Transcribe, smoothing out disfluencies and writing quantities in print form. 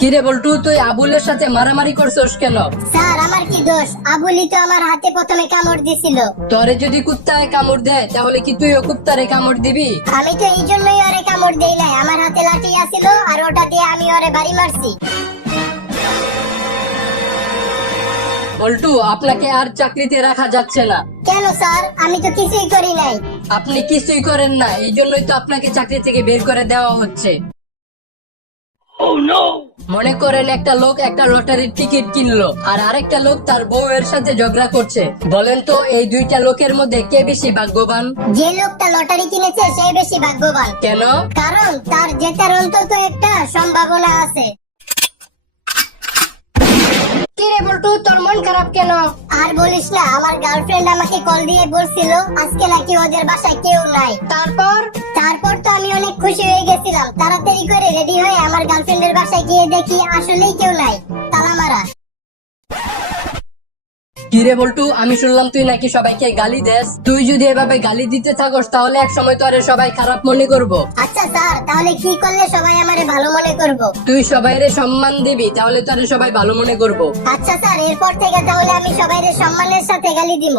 কিরে বল্টু, তুই আবুলের সাথে মারামারি করছস কেন? স্যার আমার কি দোষ? আবুলি তো আমার হাতে প্রথমে কামড় দিছিল। তোরে যদি কুত্তায় কামড় দেয় তাহলে কি তুইও কুত্তারে কামড় দিবি? আমি তো এই জন্যই ওরে কামড় দেই নাই, আমার হাতে লাঠি আছিল আর ওটা দিয়ে আমি ওরে বাড়ি মারছি। বল্টু, আপনাকে আর চাকরিতে রাখা যাচ্ছে না। কেন স্যার? আমি তো কিছুই করি নাই। আপনি কিছুই করেন না, এই জন্যই তো আপনাকে চাকরি থেকে বের করে দেওয়া হচ্ছে। মনে করেন একটা লোক একটা লটারির টিকিট কিনলো আর আরেকটা লোক তার বউয়ের সাথে ঝগড়া করছে। বলেন তো এই দুইটা লোকের মধ্যে কে বেশি ভাগ্যবান? যে লোকটা লটারি কিনেছে সে বেশি ভাগ্যবান। কেন? কারণ তার জেতার অন্তত একটা সম্ভাবনা আছে। কিরে বল্টু, তোর মন খারাপ কেন? আর বলিস না, আমার গার্লফ্রেন্ড আমাকে কল দিয়ে বলছিল আজকে নাকি ওদের বাসায় কেউ নাই। তারপর তো আমি অনেক খুশি হয়ে গেছিলাম। তাড়াতাড়ি করে রেডি হয়ে আমার গার্লফ্রেন্ডের বাসায় গিয়ে দেখি আসলেই কেউ নাই, তালা মারা। কিরে বল্টু, আমি শুনলাম তুই নাকি সবাইকে গালি দেস। তুই যদি এভাবে গালি দিতে থাকস তাহলে এক সময় তো আরে সবাই খারাপ মনে করবো। আচ্ছা স্যার, তাহলে কি করলে সবাই আমারে ভালো মনে করবো? তুই সবাইরে সম্মান দিবি, তাহলে তো আরে সবাই ভালো মনে করবো। আচ্ছা স্যার, এরপর থেকে তাহলে আমি সবাইরে সম্মানের সাথে গালি দিব।